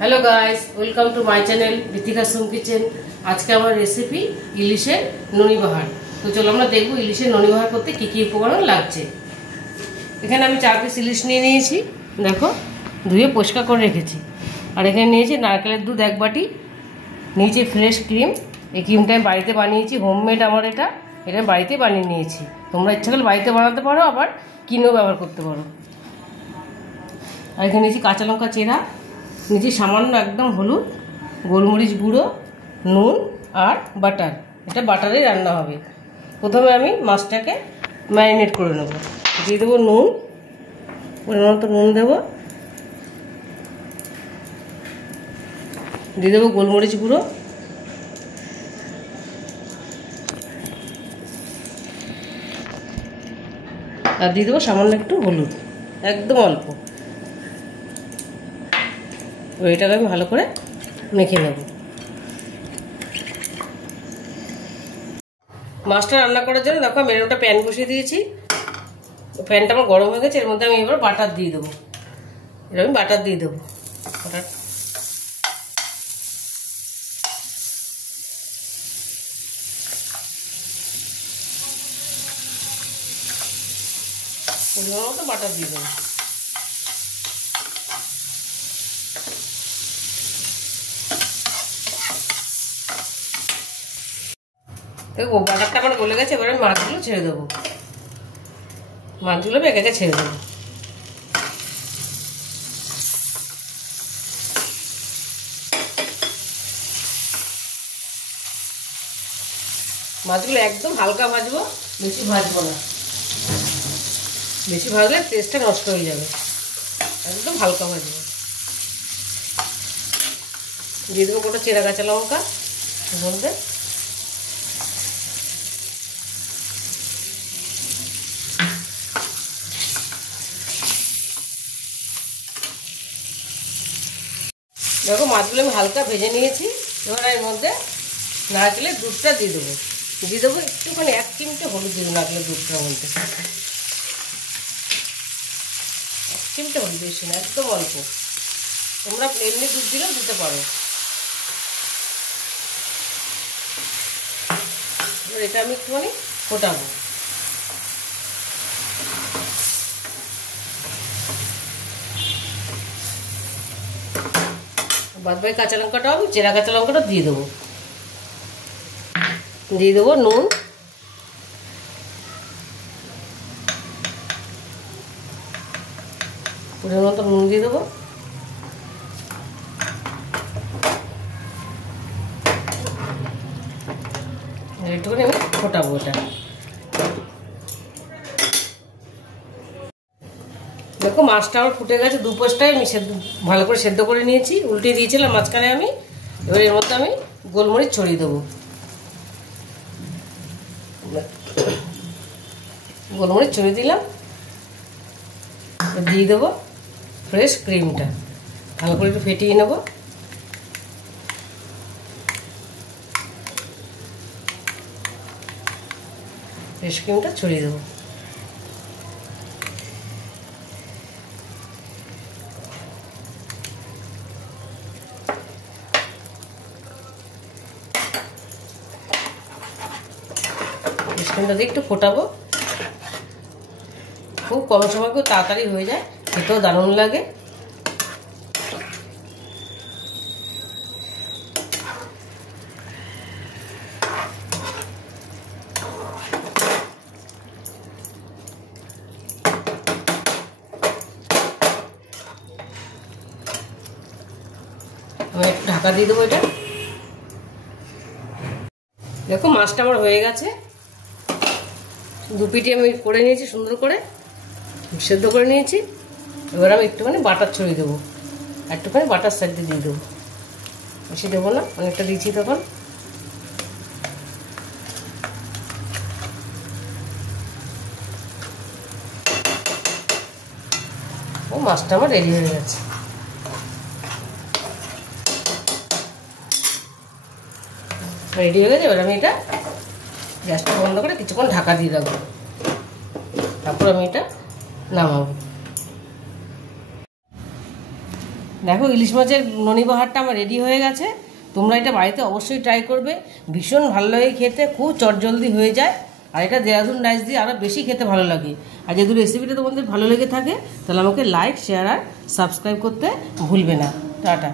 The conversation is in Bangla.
Hello guys, welcome to my channel Ritika सुम किचन। आज के हमारे रेसिपी इलिशेर ननी बाहार। तो चलो আমরা দেখব ইলিশের ননি বাহার করতে কি কি উপকরণ লাগছে। এখানে আমি 4 পিস ইলিশ নিয়ে নিয়েছি, দেখো ধুয়ে পরিষ্কার করে রেখেছি। আর এখানে নিয়েছি নারকেলের দুধ 1 বাটি, নিয়েছি ফ্রেশ ক্রিম। এই ক্রিমটা আমি বাড়িতে বানিয়েছি, হোমমেড আমার এটা বাড়িতে বানিয়ে নিয়েছি। তোমরা ইচ্ছা করলে বাড়িতে বানাতে পারো, আবার কিনেও ব্যবহার করতে পারো। আর এখানে নিয়েছি কাঁচা লঙ্কা চেরা, নিচে সামান্য একদম হলুদ, গোলমরিচ গুঁড়ো, নুন আর বাটার। এটা বাটারে রান্না হবে। প্রথমে আমি মাছটাকে ম্যারিনেট করে নেব। দিয়ে দেবো নুন, পরিমাণ মতো নুন দেবো, দিয়ে দেবো গোলমরিচ গুঁড়ো, আর দিয়ে দেবো সামান্য একটু হলুদ, একদম অল্প। এটাকে আমি ভালো করে মেখে নেব। মাছটা রান্না করার জন্য দেখো আমি একটা প্যান বসিয়ে দিয়েছি। প্যানটা আমার গরম হয়ে গেছে, এর মধ্যে আমি এবার বাটার দিয়ে দেবো। এবার আমি বাটার দিয়ে দেবো। বাটার পরিমাণ মতো বাটার দিয়ে দেবো। দেখো বাটারটা আমার গলে গেছে, এবার আমি মাছগুলো ছেড়ে দেবো। মাছগুলো একে একে ছেড়ে দেবো। মাছগুলো একদম হালকা ভাজবো, বেশি ভাজবো না। বেশি ভাজলে টেস্টটা নষ্ট হয়ে যাবে। একদম হালকা ভাজবো। দিয়ে দেবো গোটা চেরা কাঁচা লঙ্কা এর মধ্যে, দেখো মাছগুলো আমি হালকা ভেজে নিয়েছি। এবার এর মধ্যে নারকেলের দুধটা দিয়ে দেবো। দিয়ে দেবো একটুখানি 1 চিমটে হলুদ দিয়ে দেবো নারকেলের দুধটার মধ্যে। 1 চিমটে হলুদ, বেশি না, একদম অল্প। তোমরা এমনি দুধ দিলেও দিতে পারো। এবার এটা আমি একটুখানি ফোটাবো। বাদ বাকি কাঁচা লঙ্কাটাও আমি চেরা কাঁচা লঙ্কাটা দিয়ে দেবো। দিয়ে দেবো নুন, পরিমাণ মতো নুন দিয়ে দেবো। একটুখানি আমি ফোটাবো এটা। দেখো মাছটা আমার ফুটে গেছে, দুপাশটায় আমি ভালো করে সেদ্ধ করে নিয়েছি। উল্টে দিয়েছিলাম মাঝখানে আমি। এবার এর মধ্যে আমি গোলমরিচ ছড়িয়ে দেবো। গোলমরিচ ছড়িয়ে দিলাম। দিয়ে দেবো ফ্রেশ ক্রিমটা, ভালো করে একটু ফেটিয়ে নেব। ফ্রেশ ক্রিমটা ছড়িয়ে দেবো। স্পুনটা দিয়ে একটু ফোটাবো। খুব কম সময়, খুব তাড়াতাড়ি হয়ে যায়, খেতেও দারুণ লাগে। আমি একটু ঢাকা দিয়ে দেবো এটা। দেখো মাছটা আমার হয়ে গেছে। 2 পিটি আমি করে নিয়েছি, সুন্দর করে সেদ্ধ করে নিয়েছি। এবার আমি একটুখানি বাটার ছড়িয়ে দেবো। একটুখানি বাটার সাইডে দিয়ে দেবো, বেশি দেবো না, অনেকটা দিয়েছি তখন। ও মাছটা আমার রেডি হয়ে গেছে। রেডি হয়ে গেছে। এবার আমি এটা গ্যাসটা বন্ধ করে কিছুক্ষণ ঢাকা দিয়ে রাখবো। তারপর আমি এটা নামাবো। দেখো ইলিশ মাছের ননি বাহারটা আমার রেডি হয়ে গেছে। তোমরা এটা বাড়িতে অবশ্যই ট্রাই করবে, ভীষণ ভালো লাগে খেতে, খুব চটজলদি হয়ে যায়। আর এটা দেহরাদুন রাইস দিয়ে আরও বেশি খেতে ভালো লাগে। আর যদি রেসিপিটা তোমাদের ভালো লেগে থাকে তাহলে আমাকে লাইক, শেয়ার আর সাবস্ক্রাইব করতে ভুলবে না। টাটা।